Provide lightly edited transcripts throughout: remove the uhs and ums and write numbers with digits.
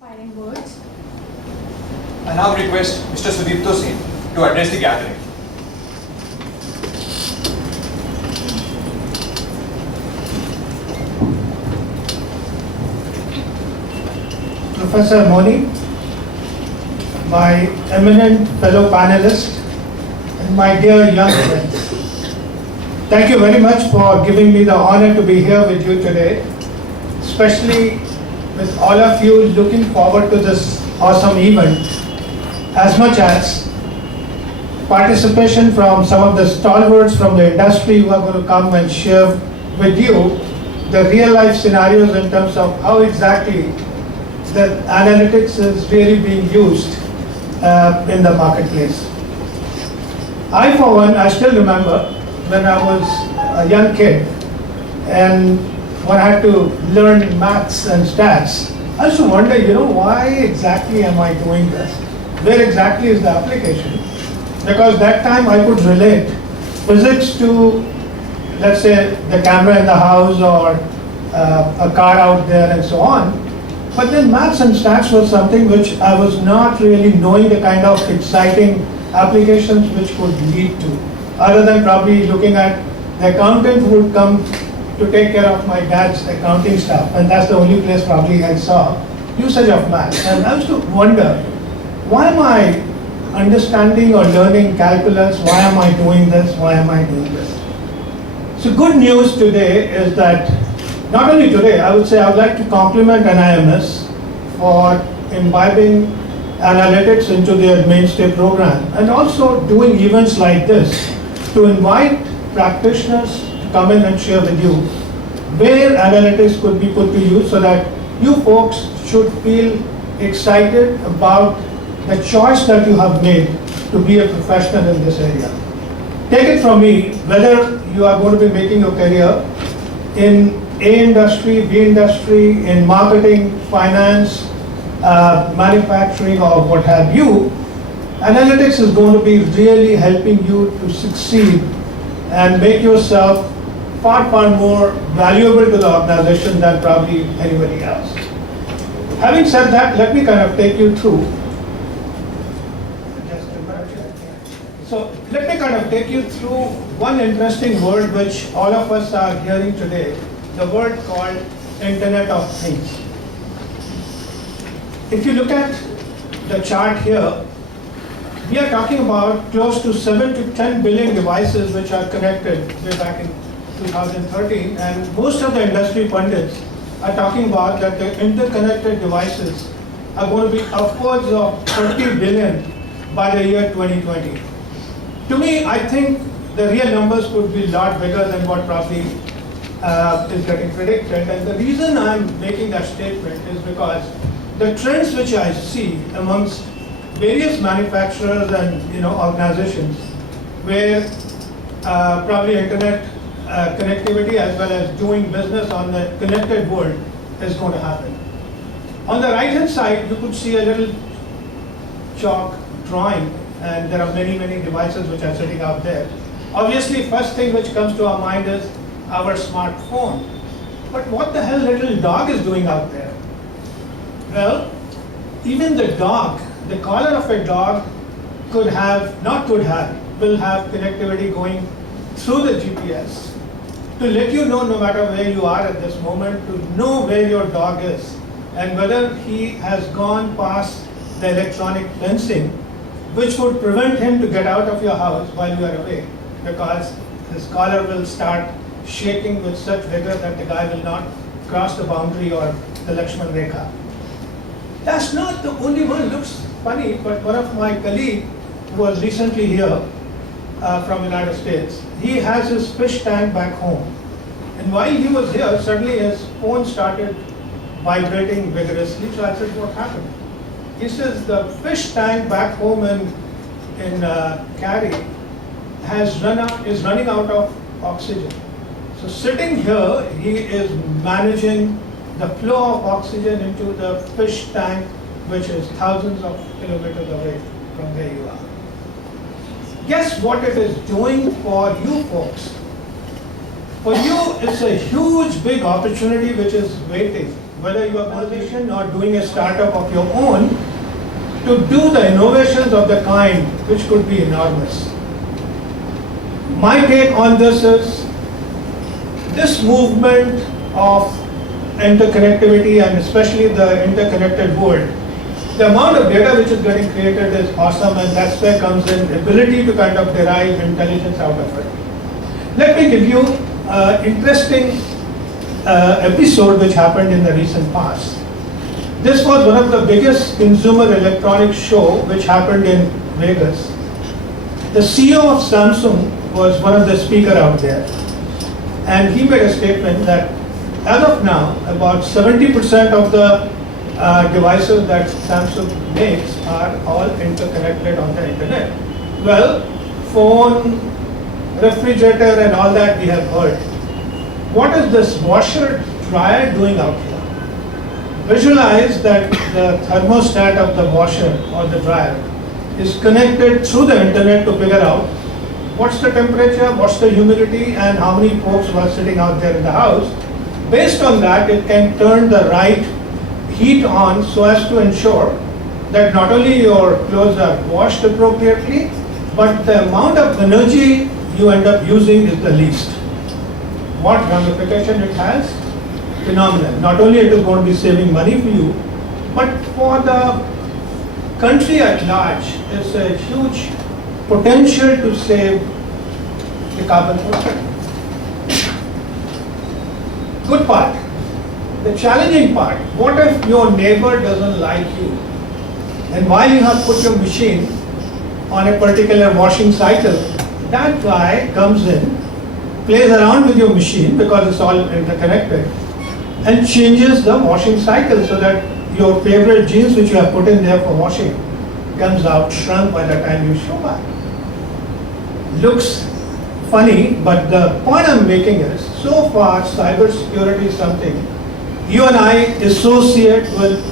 Inspiring words. I now request Mr. Sudipta to address the gathering. Professor Moni, my eminent fellow panelists, and my dear young friends. Thank you very much for giving me the honor to be here with you today, especially with all of you looking forward to this awesome event, as much as participation from some of the stalwarts from the industry who are going to come and share with you the real life scenarios in terms of how exactly that analytics is really being used in the marketplace. I, for one, I still remember when I was a young kid and when I had to learn maths and stats, I used to wonder, why exactly am I doing this? Where exactly is the application? Because that time I could relate physics to, let's say, the camera in the house or a car out there and so on. But then maths and stats was something which I was not really knowing the kind of exciting applications which could lead to. Other than probably looking at the accountant who would come to take care of my dad's accounting stuff. And that's the only place probably I saw usage of maths. And I used to wonder, why am I understanding or learning calculus? Why am I doing this? Why am I doing this? So good news today is that not only today, I would say I would like to compliment NIMS for imbibing analytics into their mainstay program and also doing events like this to invite practitioners to come in and share with you where analytics could be put to use so that you folks should feel excited about the choice that you have made to be a professional in this area. Take it from me, whether you are going to be making a career in A industry, B industry, in marketing, finance, manufacturing, or what have you, analytics is going to be really helping you to succeed and make yourself far, far more valuable to the organization than probably anybody else. Having said that, let me kind of take you through. So let me kind of take you through one interesting word which all of us are hearing today, the word called Internet of Things. If you look at the chart here, we are talking about close to 7 to 10 billion devices which are connected way back in 2013, and most of the industry pundits are talking about that the interconnected devices are going to be upwards of 30 billion by the year 2020. To me, I think the real numbers could be a lot bigger than what probably is getting predicted. And the reason I'm making that statement is because the trends which I see amongst various manufacturers and organizations where probably internet connectivity as well as doing business on the connected world is going to happen. On the right hand side, you could see a little chalk drawing, and there are many, many devices which are sitting out there. Obviously, first thing which comes to our mind is our smartphone. But what the hell little dog is doing out there? Well, even the dog, the collar of a dog will have connectivity going through the GPS to let you know no matter where you are at this moment, to know where your dog is and whether he has gone past the electronic fencing, which would prevent him to get out of your house while you are away, because his collar will start shaking with such vigor that the guy will not cross the boundary or the Lakshman Rekha. That's not the only one. Looks funny, but one of my colleagues who was recently here from the United States, he has his fish tank back home. And while he was here, suddenly his phone started vibrating vigorously. So I said, what happened? He says the fish tank back home in Cary is running out of oxygen. So sitting here, he is managing the flow of oxygen into the fish tank, which is thousands of kilometers away from where you are. Guess what it is doing for you folks? For you, it's a huge, big opportunity which is waiting whether you are organization or doing a startup of your own, to do the innovations of the kind which could be enormous. My take on this is, this movement of interconnectivity and especially the interconnected world, the amount of data which is getting created is awesome, and that's where comes in ability to kind of derive intelligence out of it. Let me give you an interesting episode which happened in the recent past. This was one of the biggest consumer electronics show which happened in Vegas. The CEO of Samsung was one of the speakers out there, and he made a statement that as of now, about 70% of the devices that Samsung makes are all interconnected on the internet. Well, phone, refrigerator and all that we have heard. What is this washer dryer doing out here? Visualize that the thermostat of the washer or the dryer is connected through the internet to figure out what's the temperature, what's the humidity, and how many folks were sitting out there in the house. Based on that, it can turn the right heat on so as to ensure that not only your clothes are washed appropriately, but the amount of energy you end up using is the least. What ramification it has? Phenomenal. Not only it is going to be saving money for you, but for the country at large, it's a huge potential to save the carbon footprint. Good part. The challenging part, what if your neighbor doesn't like you? And while you have put your machine on a particular washing cycle, that guy comes in, plays around with your machine because it's all interconnected, and changes the washing cycle so that your favorite jeans which you have put in there for washing comes out shrunk by the time you show back. Looks funny, but the point I'm making is, so far cybersecurity is something you and I associate with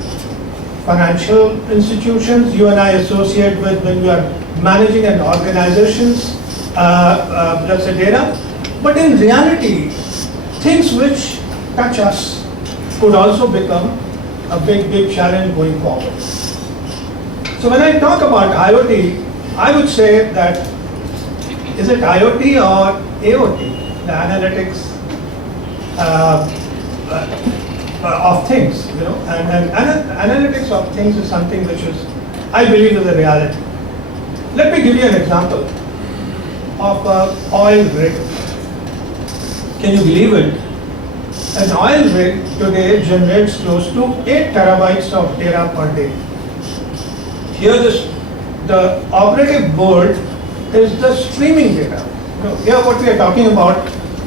financial institutions, you and I associate with when you are managing an organization's let's say data, but in reality, things which touch us could also become a big challenge going forward. So when I talk about IoT, I would say that, is it IoT or AOT, the analytics of things, you know, and analytics of things is something which is, I believe, is a reality. Let me give you an example of an oil rig. Can you believe it? An oil rig today generates close to 8 terabytes of data per day. Here the operative board is the streaming data. Here what we are talking about,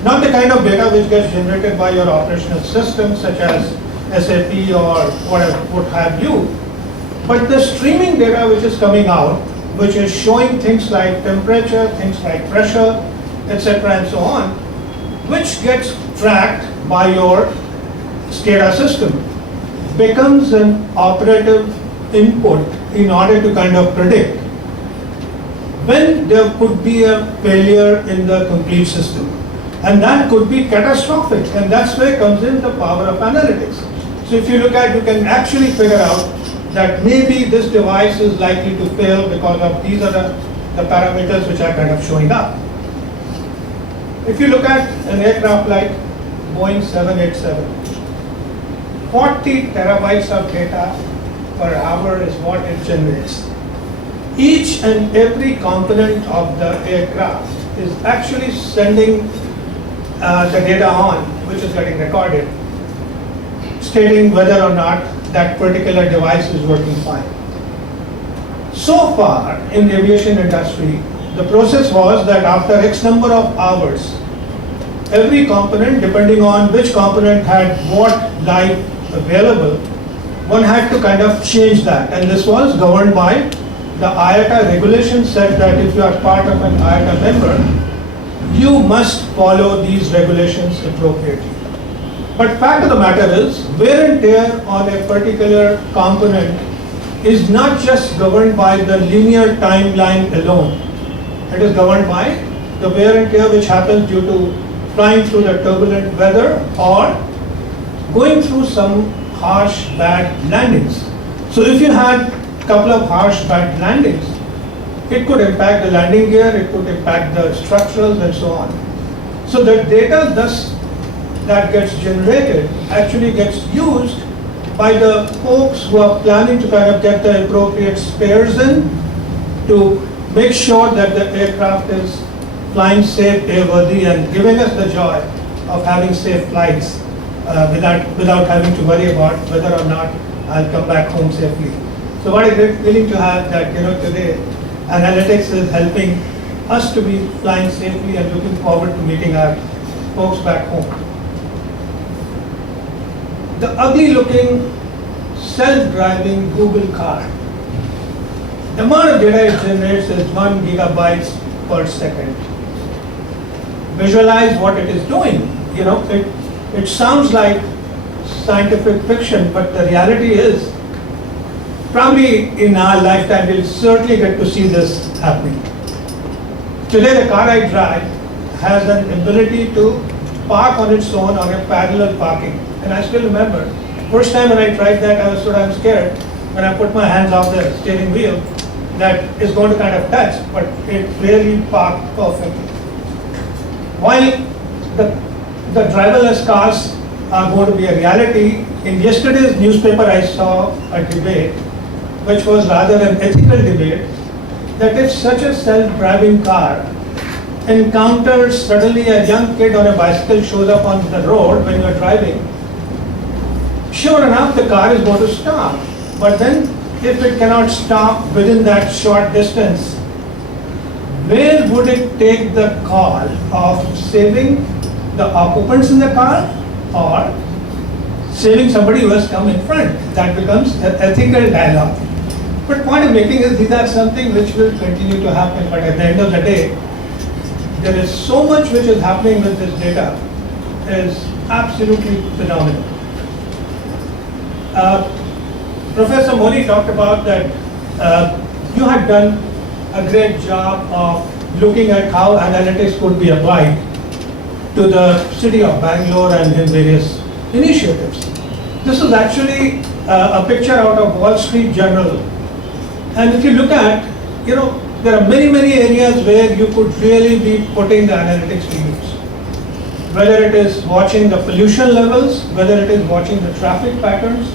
not the kind of data which gets generated by your operational system such as SAP or whatever, what have you, but the streaming data which is coming out, which is showing things like temperature, things like pressure, etc. and so on, which gets tracked by your SCADA system, becomes an operative input in order to kind of predict when there could be a failure in the complete system. And that could be catastrophic, and that's where comes in the power of analytics. So if you look at, you can actually figure out that maybe this device is likely to fail because of these are the parameters which are kind of showing up. If you look at an aircraft like Boeing 787, 40 terabytes of data per hour is what it generates. Each and every component of the aircraft is actually sending the data on, which is getting recorded, stating whether or not that particular device is working fine. So far in the aviation industry, the process was that after X number of hours, every component, depending on which component had what life available, one had to kind of change that. And this was governed by the IATA regulation, said that if you are part of an IATA member, you must follow these regulations appropriately. But fact of the matter is, wear and tear on a particular component is not just governed by the linear timeline alone. It is governed by the wear and tear which happens due to flying through the turbulent weather or going through some harsh, bad landings. So if you had a couple of harsh, bad landings, it could impact the landing gear, it could impact the structurals and so on. So the data thus that gets generated actually gets used by the folks who are planning to kind of get the appropriate spares in to make sure that the aircraft is flying safe, airworthy, and giving us the joy of having safe flights without having to worry about whether or not I'll come back home safely. So what a great feeling to have that, today analytics is helping us to be flying safely and looking forward to meeting our folks back home. The ugly looking self-driving Google car. The amount of data it generates is 1 gigabytes per second. Visualize what it is doing. It sounds like scientific fiction, but the reality is, probably in our lifetime, we'll certainly get to see this happening. Today, the car I drive has an ability to park on its own on a parallel parking. And I still remember, first time when I tried that, I was so damn scared when I put my hands off the steering wheel that it's going to kind of touch, but it really parked perfectly. While the driverless cars are going to be a reality, in yesterday's newspaper I saw a debate, which was rather an ethical debate, that if such a self-driving car encounters suddenly a young kid on a bicycle shows up on the road when you're driving, sure enough the car is going to stop. But then if it cannot stop within that short distance, where would it take the call of saving the occupants in the car or saving somebody who has come in front? That becomes an ethical dialogue. But point I'm making is these are something which will continue to happen, but at the end of the day, there is so much which is happening with this data is absolutely phenomenal. Professor Modi talked about that you had done a great job of looking at how analytics could be applied to the city of Bangalore and in various initiatives. This is actually a picture out of Wall Street Journal. And if you look at, there are many, many areas where you could really be putting the analytics to use. Whether it is watching the pollution levels, whether it is watching the traffic patterns,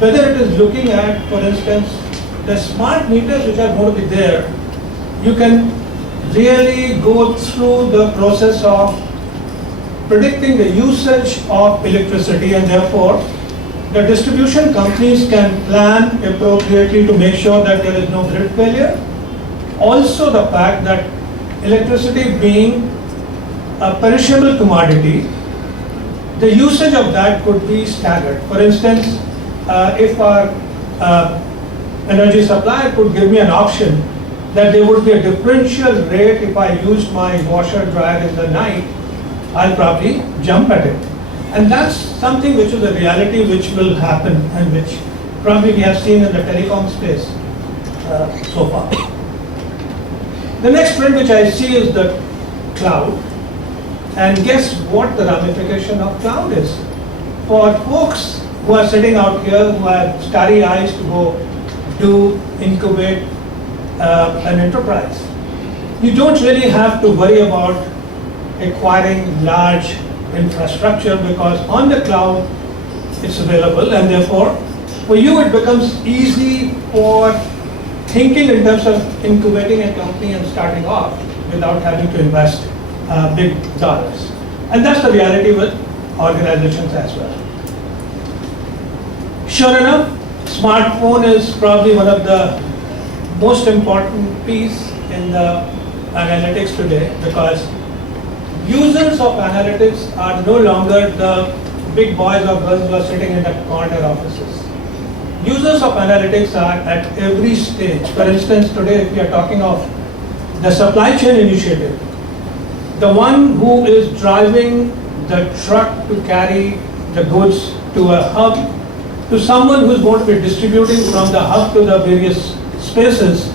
whether it is looking at, for instance, the smart meters which are going to be there, you can really go through the process of predicting the usage of electricity, and therefore the distribution companies can plan appropriately to make sure that there is no grid failure. Also the fact that electricity being a perishable commodity, the usage of that could be staggered. For instance, if our energy supplier could give me an option that there would be a differential rate if I used my washer dryer in the night, I'll probably jump at it. And that's something which is a reality which will happen and which probably we have seen in the telecom space so far. The next trend which I see is the cloud. And guess what the ramification of cloud is? For folks who are sitting out here who have starry eyes to go incubate an enterprise, you don't really have to worry about acquiring large infrastructure because on the cloud it's available, and therefore for you it becomes easy for thinking in terms of incubating a company and starting off without having to invest big dollars. And that's the reality with organizations as well. Sure enough, smartphone is probably one of the most important piece in the analytics today, because users of analytics are no longer the big boys or girls who are sitting in the corner offices. Users of analytics are at every stage. For instance, today if we are talking of the supply chain initiative, the one who is driving the truck to carry the goods to a hub, to someone who is going to be distributing from the hub to the various spaces,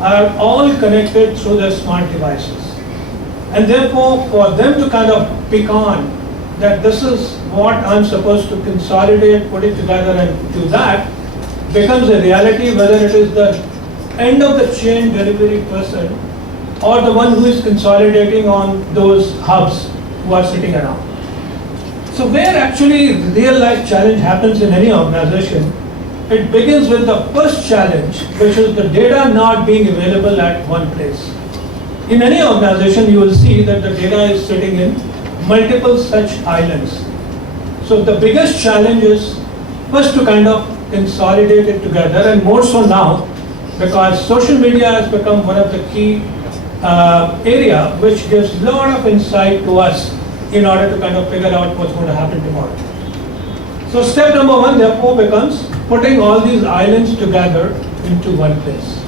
are all connected through their smart devices. And therefore, for them to kind of pick on that this is what I'm supposed to consolidate, put it together and do that, becomes a reality, whether it is the end of the chain delivery person or the one who is consolidating on those hubs who are sitting around. So where actually real life challenge happens in any organization, it begins with the first challenge, which is the data not being available at one place. In any organization, you will see that the data is sitting in multiple such islands. So the biggest challenge is first to kind of consolidate it together, and more so now because social media has become one of the key area which gives a lot of insight to us in order to kind of figure out what's going to happen tomorrow. So step number one therefore becomes putting all these islands together into one place.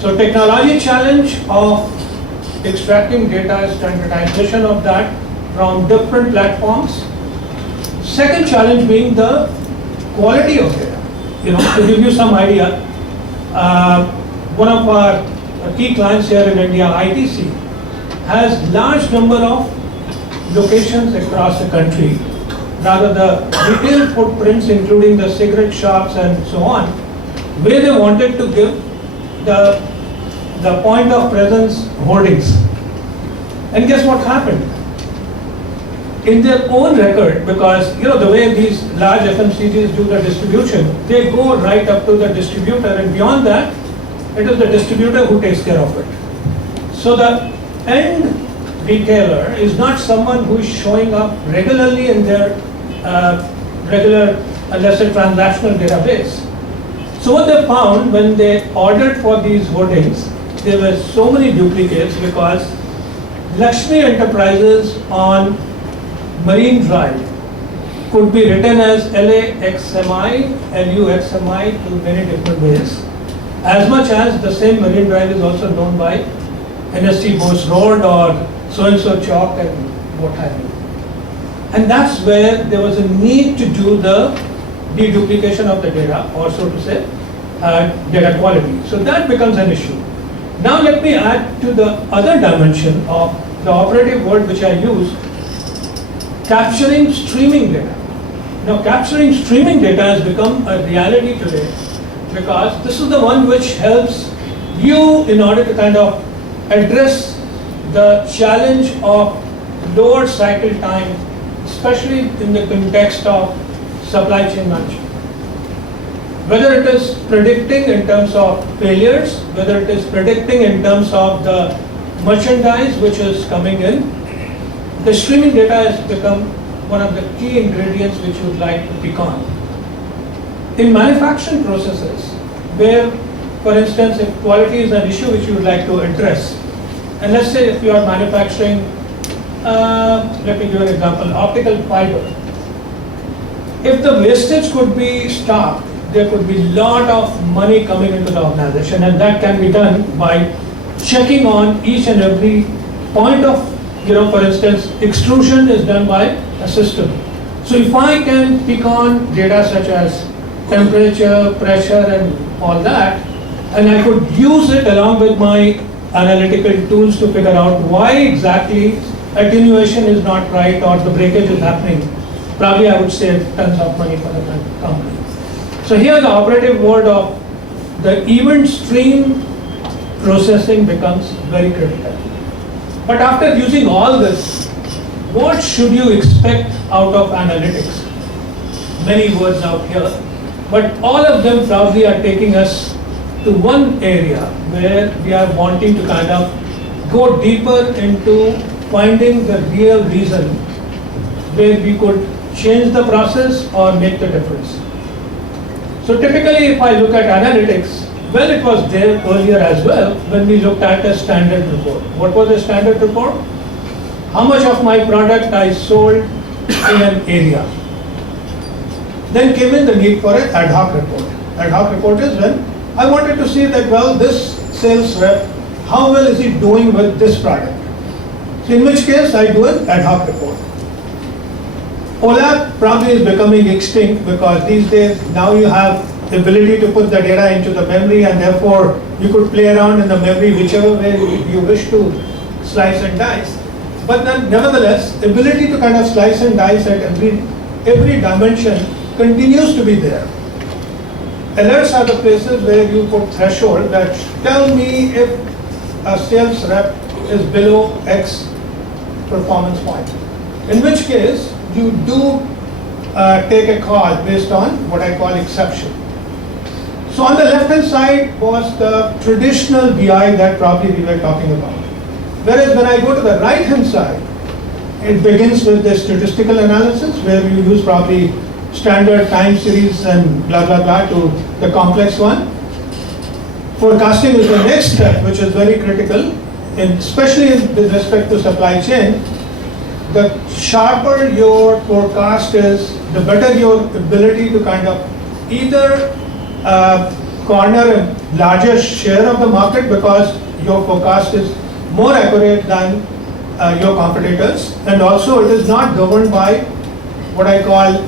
So technology challenge of extracting data, standardization of that from different platforms. Second challenge being the quality of data. To give you some idea, one of our key clients here in India, ITC, has large number of locations across the country. Rather, the retail footprints, including the cigarette shops and so on, where they wanted to give the point of presence hoardings. And guess what happened? In their own record, because the way these large FMCGs do the distribution, they go right up to the distributor, and beyond that, it is the distributor who takes care of it. So the end retailer is not someone who is showing up regularly in their regular, let's say, transactional database. So what they found when they ordered for these hoardings, there were so many duplicates because Lakshmi Enterprises on Marine Drive could be written as LAXMI, LUXMI to many different ways. As much as the same Marine Drive is also known by NSC Bose Road or so-and-so chalk and what have you. And that's where there was a need to do the deduplication of the data, or so to say, data quality. So that becomes an issue. Now let me add to the other dimension of the operative word which I use, capturing streaming data. Now capturing streaming data has become a reality today because this is the one which helps you in order to kind of address the challenge of lower cycle time, especially in the context of supply chain management. Whether it is predicting in terms of failures, whether it is predicting in terms of the merchandise which is coming in, the streaming data has become one of the key ingredients which you would like to pick on. In manufacturing processes, where, for instance, if quality is an issue which you would like to address, and let's say if you are manufacturing, let me give you an example, optical fiber. If the wastage could be stopped, there could be a lot of money coming into the organization, and that can be done by checking on each and every point of, for instance, extrusion is done by a system. So if I can pick on data such as temperature, pressure and all that, and I could use it along with my analytical tools to figure out why exactly attenuation is not right or the breakage is happening, probably I would save tons of money for the company. So here the operative word of the event stream processing becomes very critical. But after using all this, what should you expect out of analytics? Many words out here, but all of them probably are taking us to one area where we are wanting to kind of go deeper into finding the real reason where we could change the process or make the difference. So typically if I look at analytics, well, it was there earlier as well when we looked at a standard report. What was a standard report? How much of my product I sold in an area. Then came in the need for an ad hoc report. Ad hoc report is when I wanted to see that, well, this sales rep, how well is he doing with this product? So in which case I do an ad hoc report. OLAP probably is becoming extinct because these days now you have the ability to put the data into the memory, and therefore you could play around in the memory whichever way you wish to slice and dice. but then nevertheless, ability to kind of slice and dice at every dimension continues to be there. Alerts are the places where you put threshold that tell me if a sales rep is below X performance point. In which case, you do take a call based on what I call exception. So on the left-hand side was the traditional BI that probably we were talking about. Whereas when I go to the right-hand side, it begins with the statistical analysis where you use probably standard time series and blah, blah, blah to the complex one. Forecasting is the next step, which is very critical, and especially with respect to supply chain. The sharper your forecast is, the better your ability to kind of either corner a larger share of the market because your forecast is more accurate than your competitors, and also it is not governed by what I call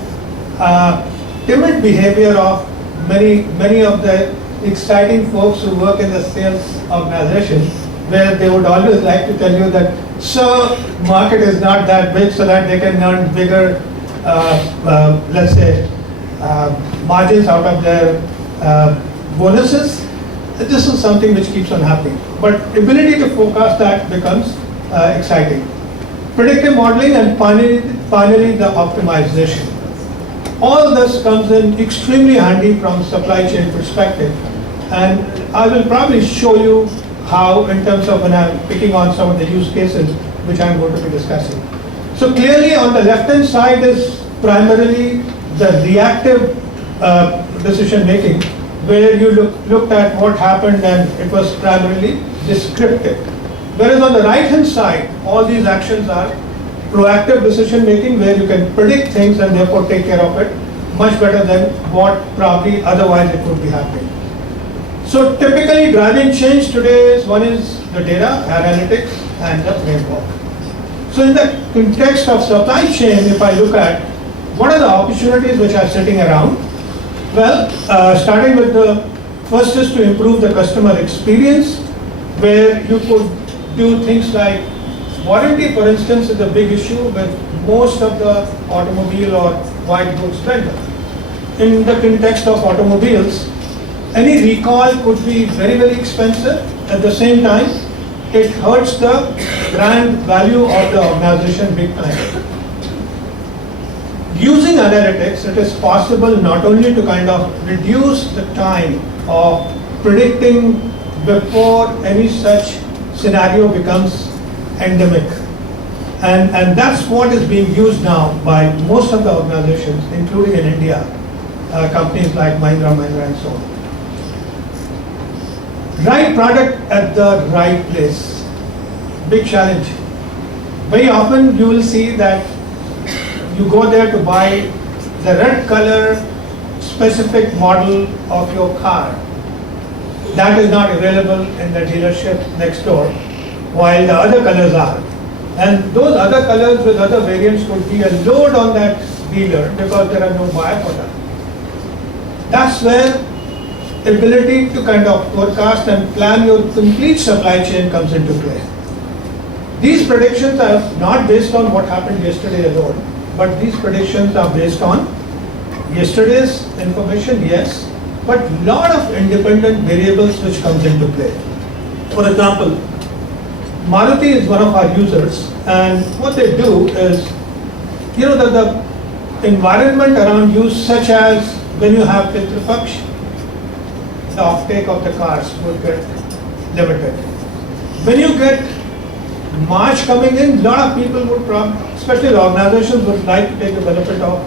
timid behavior of many of the exciting folks who work in the sales organization, where they would always like to tell you that, so market is not that big so that they can earn bigger, let's say, margins out of their bonuses. This is something which keeps on happening. But ability to forecast that becomes exciting. Predictive modeling and finally the optimization. All this comes in extremely handy from supply chain perspective. And I will probably show you how in terms of when I'm picking on some of the use cases which I'm going to be discussing. So clearly on the left-hand side is primarily the reactive decision making, where you looked at what happened and it was primarily descriptive. Whereas on the right-hand side, all these actions are proactive decision making, where you can predict things and therefore take care of it much better than what probably otherwise it would be happening. So typically driving change today is, one is the data, analytics, and the framework. So in the context of supply chain, if I look at what are the opportunities which are sitting around, well, starting with the first is to improve the customer experience, where you could do things like warranty, for instance, is a big issue with most of the automobile or white goods vendor. In the context of automobiles, any recall could be very, very expensive. At the same time, it hurts the brand value of the organization big time. Using analytics, it is possible not only to kind of reduce the time of predicting before any such scenario becomes endemic. And that's what is being used now by most of the organizations, including in India, companies like Mahindra and so on. Right product at the right place. Big challenge. Very often you will see that you go there to buy the red color specific model of your car. That is not available in the dealership next door, while the other colors are. And those other colors with other variants could be a load on that dealer because there are no buyer for that. That's where ability to kind of forecast and plan your complete supply chain comes into play. These predictions are not based on what happened yesterday alone, but these predictions are based on yesterday's information, yes, but lot of independent variables which comes into play. For example, Maruti is one of our users, and what they do is, you know, that the environment around you, such as when you have Pitru Paksh, the offtake of the cars would get limited. When you get March coming in, a lot of people would probably, especially the organizations, would like to take the benefit of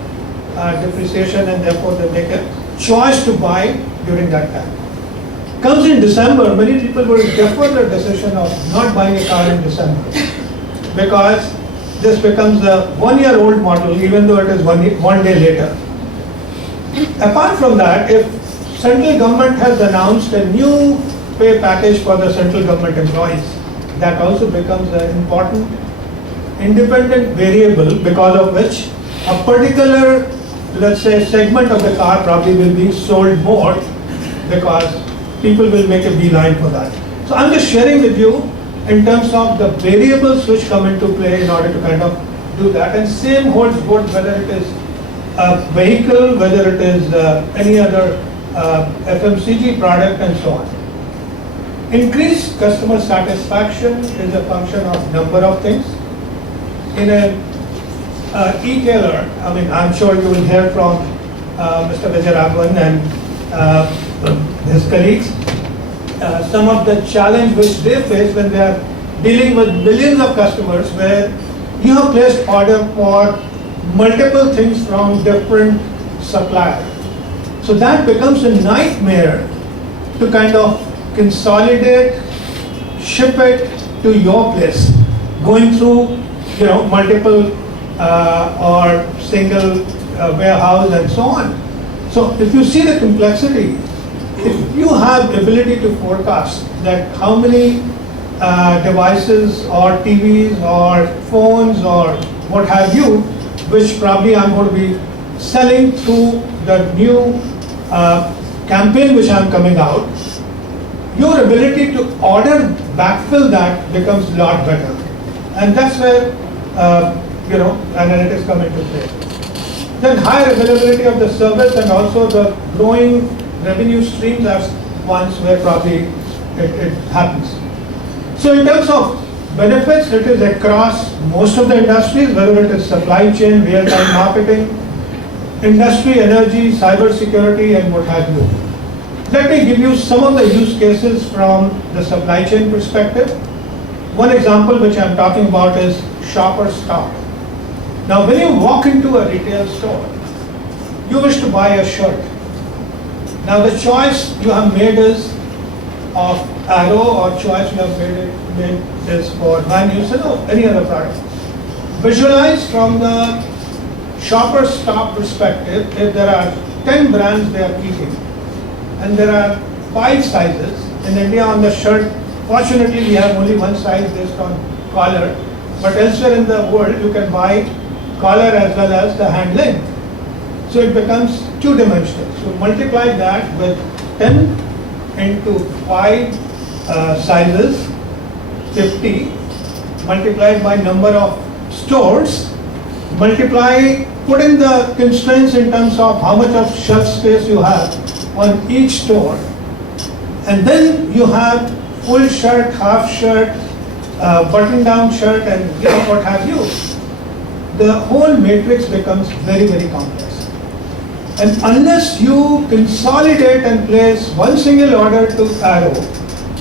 depreciation, and therefore they make a choice to buy during that time. Comes in December, many people will defer their decision of not buying a car in December because this becomes a 1-year-old model, even though it is one day later. Apart from that, if central government has announced a new pay package for the central government employees, that also becomes an important independent variable because of which a particular, let's say, segment of the car probably will be sold more because people will make a beeline for that. So I'm just sharing with you in terms of the variables which come into play in order to kind of do that. And same holds good whether it is a vehicle, whether it is any other FMCG product and so on. Increased customer satisfaction is a function of number of things. In an e-tailer, I mean, I'm sure you will hear from Mr. Vijayaraghavan and his colleagues, some of the challenge which they face when they are dealing with millions of customers, where you have placed order for multiple things from different suppliers. So that becomes a nightmare to kind of consolidate, ship it to your place, going through, multiple or single warehouse and so on. So if you see the complexity, if you have ability to forecast that how many devices or TVs or phones or what have you, which probably I'm going to be selling through the new campaign which I'm coming out, your ability to order, backfill that becomes a lot better. And that's where, analytics come into play. Then higher availability of the service and also the growing revenue streams as ones where probably it happens. So in terms of benefits, it is across most of the industries, whether it is supply chain, real-time marketing, industry, energy, cyber security, and what have you. Let me give you some of the use cases from the supply chain perspective. One example which I'm talking about is shopper stop. Now, when you walk into a retail store, you wish to buy a shirt. Now, the choice you have made is of Arrow, or choice you have made is for Van Heusen or any other product. Visualize from the shopper stop perspective, if there are 10 brands they are keeping, and there are 5 sizes. In India on the shirt, fortunately we have only one size based on collar, but elsewhere in the world you can buy collar as well as the hand length. So it becomes 2-dimensional. So multiply that with 10 into 5 sizes, 50, multiplied by number of stores, put in the constraints in terms of how much of shelf space you have on each store, and then you have full shirt, half shirt, button-down shirt, and what have you. The whole matrix becomes very, very complex. And unless you consolidate and place one single order to Arrow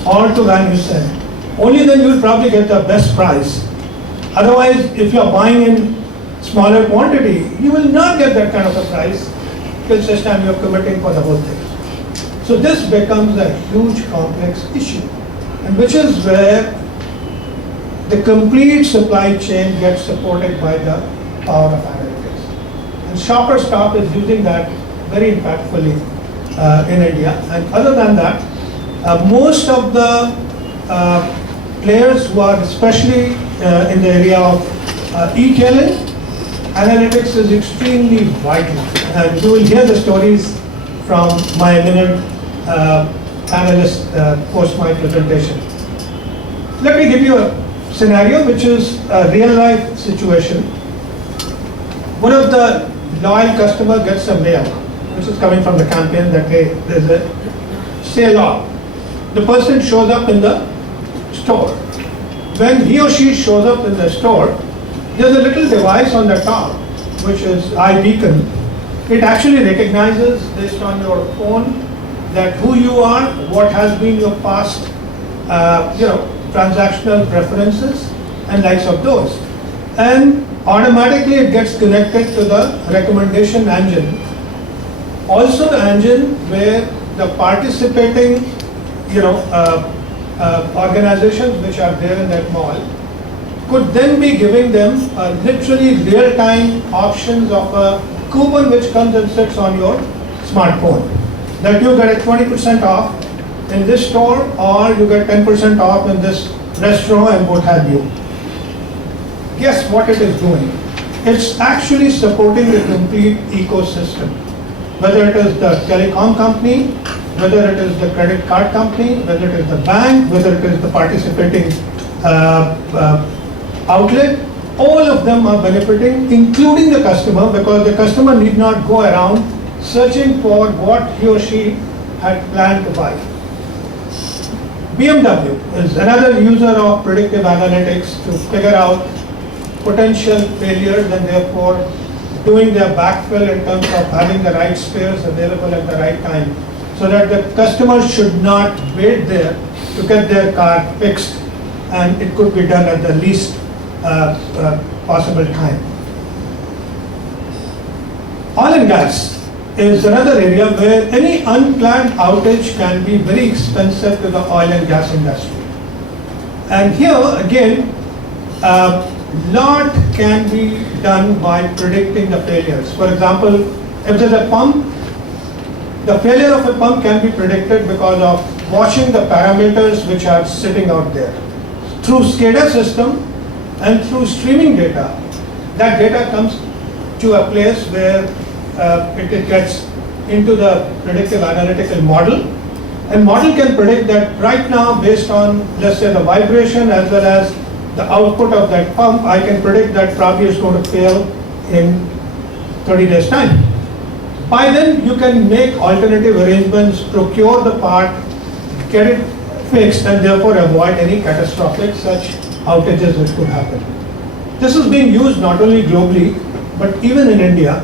or to Van Heusen, only then you will probably get the best price. Otherwise, if you are buying in smaller quantity, you will not get that kind of a price till such time you are committing for the whole thing. So this becomes a huge complex issue, and which is where the complete supply chain gets supported by the power of analytics. And Shopper Stop is using that very impactfully in India. And other than that, most of the players who are especially in the area of e-tailing, analytics is extremely vital. And you will hear the stories from my eminent panelists post my presentation. Let me give you a scenario which is a real life situation. One of the loyal customer gets a mail, which is coming from the campaign that hey, there's a sale on. The person shows up in the store. When he or she shows up in the store, there's a little device on the top, which is iBeacon. It actually recognizes based on your phone that who you are, what has been your past, transactional preferences and likes of those. And automatically it gets connected to the recommendation engine. Also the engine where the participating, organizations which are there in that mall could then be giving them literally real-time options of a coupon which comes and sits on your smartphone. That you get a 20% off in this store, or you get 10% off in this restaurant and what have you. Guess what it is doing? It's actually supporting the complete ecosystem. Whether it is the telecom company, whether it is the credit card company, whether it is the bank, whether it is the participating outlet, all of them are benefiting, including the customer, because the customer need not go around searching for what he or she had planned to buy. BMW is another user of predictive analytics to figure out potential failures and therefore doing their backfill in terms of having the right spares available at the right time, so that the customer should not wait there to get their car fixed, and it could be done at the least possible time. Oil and gas is another area where any unplanned outage can be very expensive to the oil and gas industry. And here again, lot can be done by predicting the failures. For example, if there's a pump, the failure of a pump can be predicted because of watching the parameters which are sitting out there. Through SCADA system and through streaming data, that data comes to a place where it gets into the predictive analytical model, and model can predict that right now based on, let's say, the vibration as well as the output of that pump, I can predict that probably it's going to fail in 30 days time. By then you can make alternative arrangements, procure the part, get it fixed, and therefore avoid any catastrophic such outages which could happen. This is being used not only globally but even in India.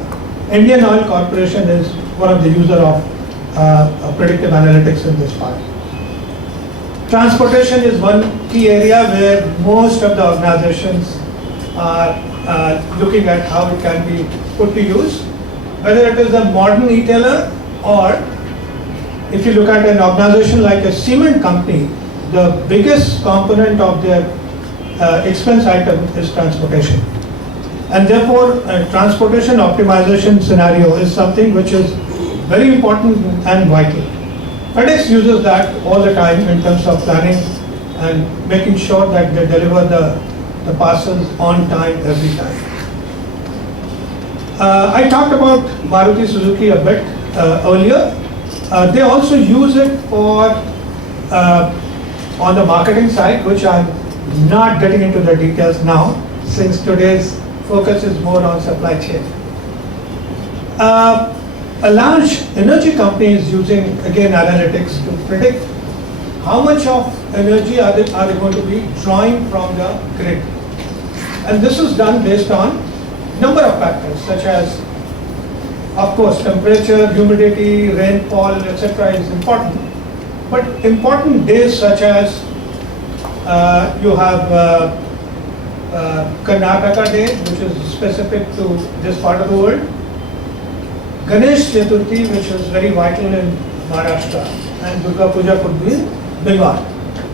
Indian Oil Corporation is one of the users of predictive analytics in this part. Transportation is one key area where most of the organizations are looking at how it can be put to use. Whether it is a modern retailer, or if you look at an organization like a cement company, the biggest component of their expense item is transportation. And therefore, transportation optimization scenario is something which is very important and vital. FedEx uses that all the time in terms of planning and making sure that they deliver the parcels on time every time. I talked about Maruti Suzuki a bit earlier. They also use it for on the marketing side, which I'm not getting into the details now, since today's focus is more on supply chain. A large energy company is using, again, analytics to predict how much of energy are they going to be drawing from the grid. And this is done based on number of factors, such as, of course, temperature, humidity, rainfall, etc. is important. But important days such as you have Karnataka Day, which is specific to this part of the world. Ganesh Chaturthi, which is very vital in Maharashtra, and Durga Puja could be in Bengal,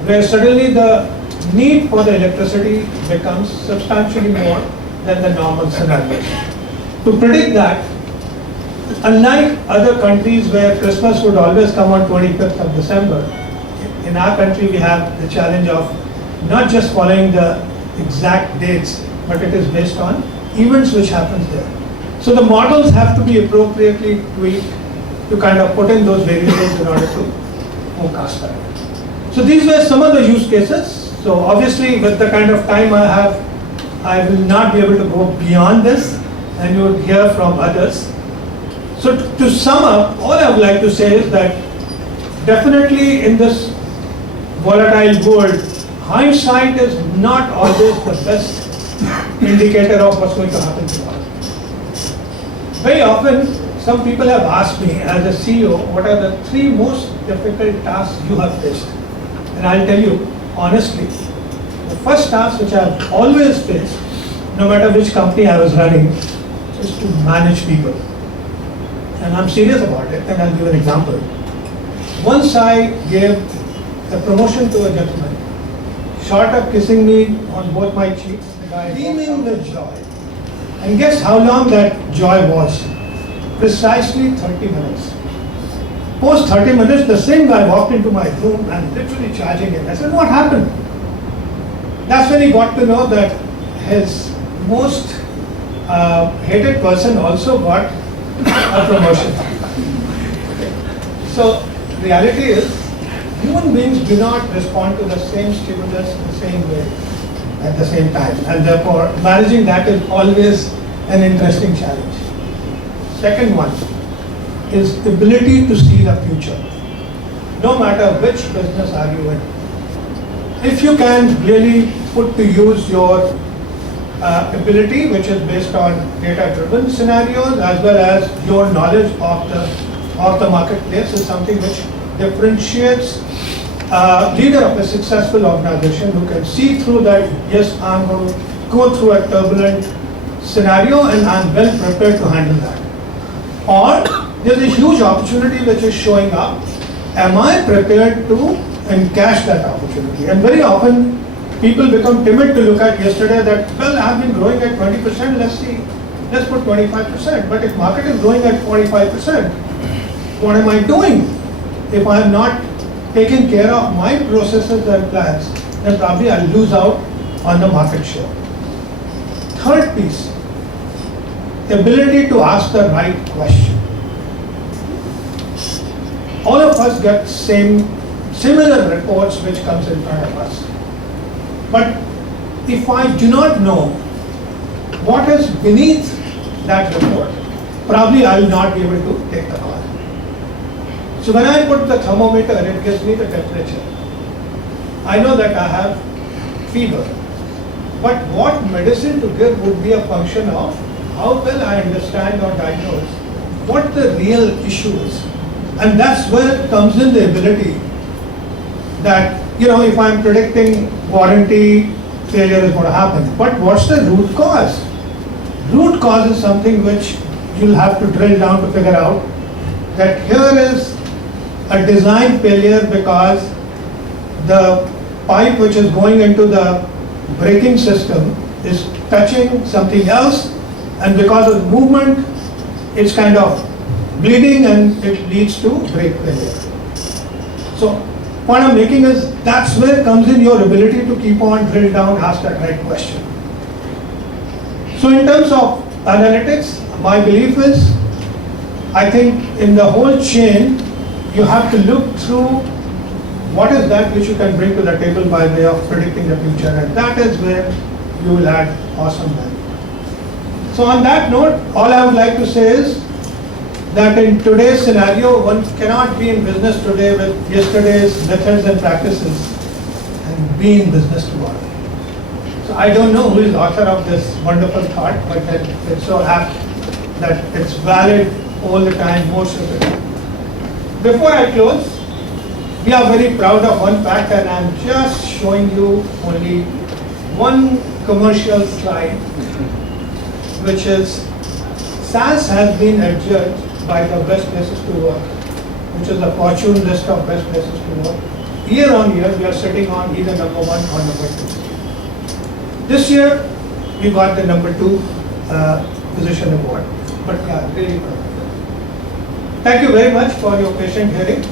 where suddenly the need for the electricity becomes substantially more than the normal scenario. To predict that, unlike other countries where Christmas would always come on 25th of December, in our country we have the challenge of not just following the exact dates, but it is based on events which happens there. So the models have to be appropriately tweaked to kind of put in those variables in order to forecast that. So these were some of the use cases. So obviously with the kind of time I have, I will not be able to go beyond this, and you will hear from others. So to sum up, all I would like to say is that definitely in this volatile world, hindsight is not always the best indicator of what's going to happen tomorrow. Very often, some people have asked me as a CEO, what are the 3 most difficult tasks you have faced? And I'll tell you honestly, the first task which I have always faced, no matter which company I was running, is to manage people. And I'm serious about it, and I'll give an example. Once I gave a promotion to a gentleman, short of kissing me on both my cheeks, the guy beaming with joy. And guess how long that joy was? Precisely 30 minutes. Post 30 minutes, the same guy walked into my room and literally charging it. I said, what happened? That's when he got to know that his most hated person also got a promotion. So reality is, human beings do not respond to the same stimulus the same way at the same time, and therefore managing that is always an interesting challenge. Second one is ability to see the future. No matter which business are you in, if you can really put to use your ability, which is based on data-driven scenarios, as well as your knowledge of the marketplace, is something which differentiates leader of a successful organization who can see through that. Yes, I'm going to go through a turbulent scenario and I'm well prepared to handle that. Or there's a huge opportunity which is showing up. Am I prepared to encash that opportunity? And very often people become timid to look at yesterday that, well, I've been growing at 20%, let's put 25%. But if market is growing at 45%, what am I doing? If I'm not taking care of my processes and plans, then probably I'll lose out on the market share. Third piece, ability to ask the right question. All of us get similar reports which comes in front of us. But if I do not know what is beneath that report, probably I will not be able to take the call. So when I put the thermometer, it gives me the temperature. I know that I have fever. But what medicine to give would be a function of how well I understand or diagnose what the real issue is. And that's where it comes in the ability that, if I'm predicting warranty failure is going to happen, but what's the root cause? Root cause is something which you'll have to drill down to figure out that here is a design failure because the pipe which is going into the braking system is touching something else, and because of movement, it's kind of bleeding and it leads to brake failure. So what I'm making is that's where comes in your ability to keep on drill down, ask that right question. So in terms of analytics, my belief is, I think in the whole chain, you have to look through what is that which you can bring to the table by way of predicting the future, and that is where you will add awesome value. So on that note, all I would like to say is that in today's scenario, one cannot be in business today with yesterday's methods and practices and be in business tomorrow. So I don't know who is the author of this wonderful thought, but that it's so apt that it's valid all the time, most of the time. Before I close, we are very proud of one fact, and I'm just showing you only one commercial slide, which is SAS has been adjudged by the best places to work, which is the Fortune list of best places to work. Year on year, we are sitting on either number 1 or number 2. This year, we got the number 2 position award, but yeah, really proud. Thank you very much for your patient hearing.